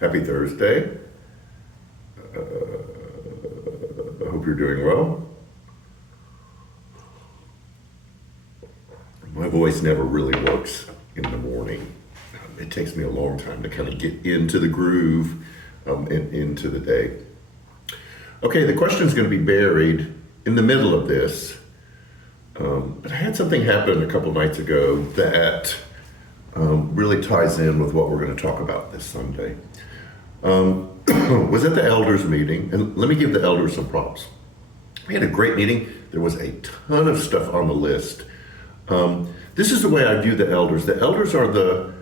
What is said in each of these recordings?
Happy Thursday. I hope you're doing well. My voice never really works in the morning. It takes me a long time to kind of get into the groove and into the day. Okay, the question is going to be buried in the middle of this. But I had something happen a couple nights ago that really ties in with what we're going to talk about this Sunday. Was at the elders meeting, and let me give the elders some props. We had a great meeting. There was a ton of stuff on the list. This is the way I view the elders. The elders are the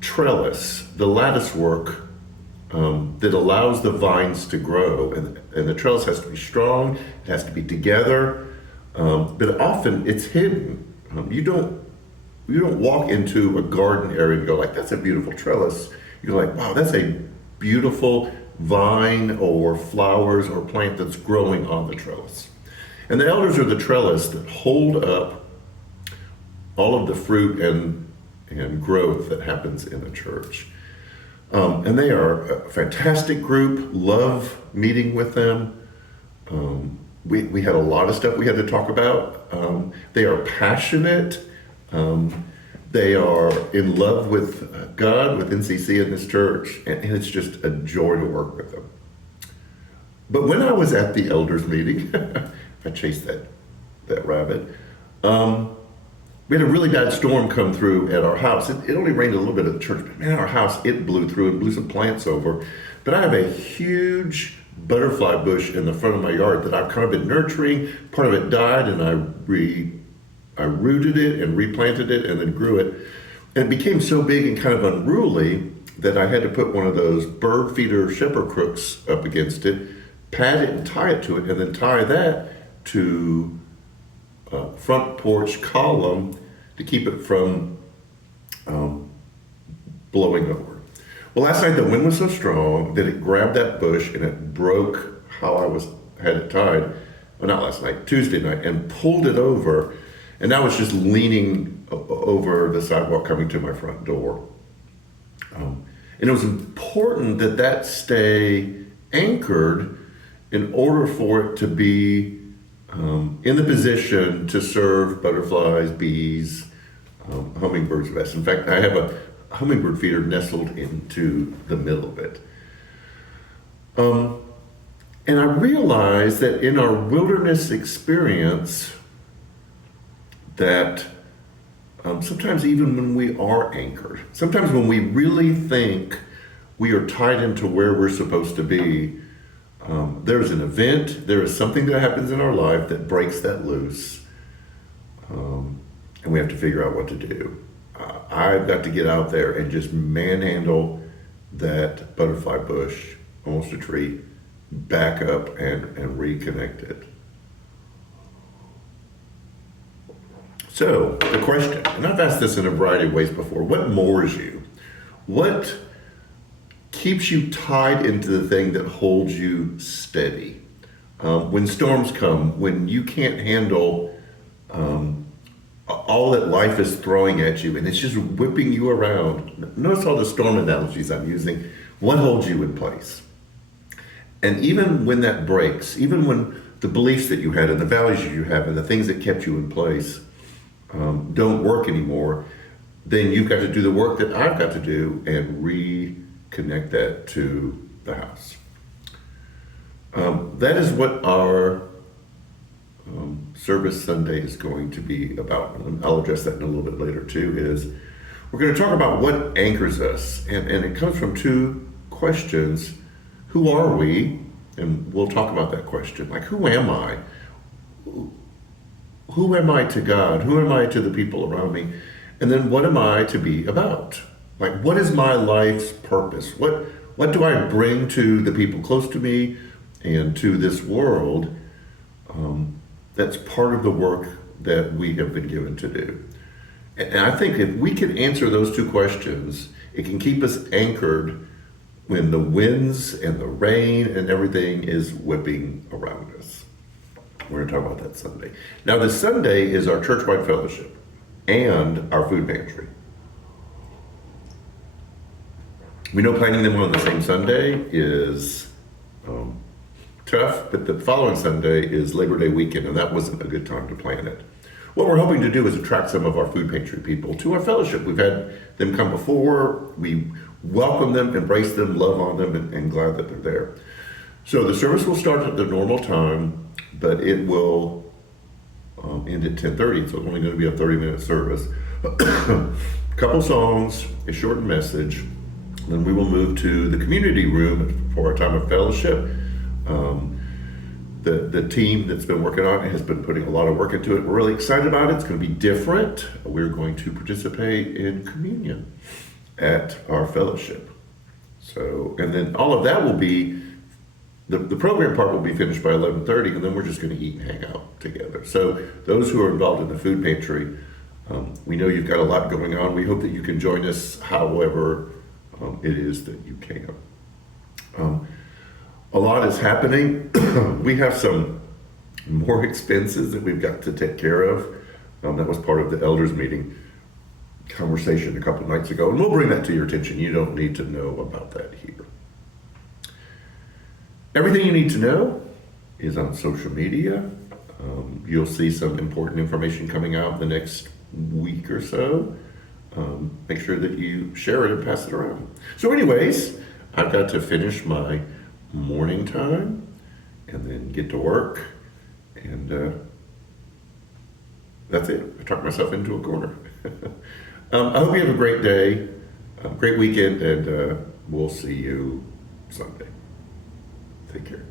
trellis, the lattice work that allows the vines to grow. And the trellis has to be strong, it has to be together, but often it's hidden. You don't walk into a garden area and go like, that's a beautiful trellis. You're like, wow, that's a beautiful vine or flowers or plant that's growing on the trellis. And the elders are the trellis that hold up all of the fruit and growth that happens in the church. And they are a fantastic group, love meeting with them. We had a lot of stuff we had to talk about. They are passionate. They are in love with God, with NCC and this church, and it's just a joy to work with them. But when I was at the elders meeting, I chased that rabbit. We had a really bad storm come through at our house. It only rained a little bit at the church, but man, our house, it blew through and blew some plants over. But I have a huge butterfly bush in the front of my yard that I've kind of been nurturing. Part of it died, and I rooted it and replanted it and then grew it. And it became so big and kind of unruly that I had to put one of those bird feeder shepherd crooks up against it, pat it and tie it to it, and then tie that to a front porch column to keep it from blowing over. Well, last night the wind was so strong that it grabbed that bush and it broke how had it tied. Well, not last night, Tuesday night, and pulled it over. And I was just leaning over the sidewalk coming to my front door. And it was important that stay anchored in order for it to be in the position to serve butterflies, bees, hummingbirds best. In fact, I have a hummingbird feeder nestled into the middle of it. And I realized that in our wilderness experience, that sometimes even when we are anchored, sometimes when we really think we are tied into where we're supposed to be, there's an event, there is something that happens in our life that breaks that loose, and we have to figure out what to do. I've got to get out there and just manhandle that butterfly bush, almost a tree, back up and reconnect it. So, the question, and I've asked this in a variety of ways before, what moors you? What keeps you tied into the thing that holds you steady? When storms come, when you can't handle all that life is throwing at you and it's just whipping you around. Notice all the storm analogies I'm using. What holds you in place? And even when that breaks, even when the beliefs that you had and the values you have and the things that kept you in place don't work anymore, then you've got to do the work that I've got to do and reconnect that to the house. That is what our service Sunday is going to be about. And I'll address that in a little bit later too, is we're going to talk about what anchors us. And it comes from two questions. Who are we? And we'll talk about that question. Like, who am I? Who am I to God? Who am I to the people around me? And then what am I to be about? Like, what is my life's purpose? What do I bring to the people close to me and to this world? That's part of the work that we have been given to do. And I think if we can answer those two questions, it can keep us anchored when the winds and the rain and everything is whipping around us. We're going to talk about that Sunday. Now, this Sunday is our church-wide fellowship and our food pantry. We know planning them on the same Sunday is tough, but the following Sunday is Labor Day weekend, and that wasn't a good time to plan it. What we're hoping to do is attract some of our food pantry people to our fellowship. We've had them come before. We welcome them, embrace them, love on them, and glad that they're there. So the service will start at the normal time, but it will end at 10:30. So it's only going to be a 30-minute service. A couple songs, a shortened message. Then we will move to the community room for a time of fellowship. The team that's been working on it has been putting a lot of work into it. We're really excited about it. It's going to be different. We're going to participate in communion at our fellowship. So, and then all of that will be, the program part will be finished by 11:30, and then we're just going to eat and hang out together. So those who are involved in the food pantry, we know you've got a lot going on. We hope that you can join us however it is that you can. A lot is happening. We have some more expenses that we've got to take care of. That was part of the elders meeting conversation a couple nights ago, and we'll bring that to your attention. You don't need to know about that here. Everything you need to know is on social media. You'll see some important information coming out the next week or so. Make sure that you share it and pass it around. So anyways, I've got to finish my morning time and then get to work, and that's it. I talked myself into a corner. I hope you have a great day, great weekend, and we'll see you Sunday. Take care.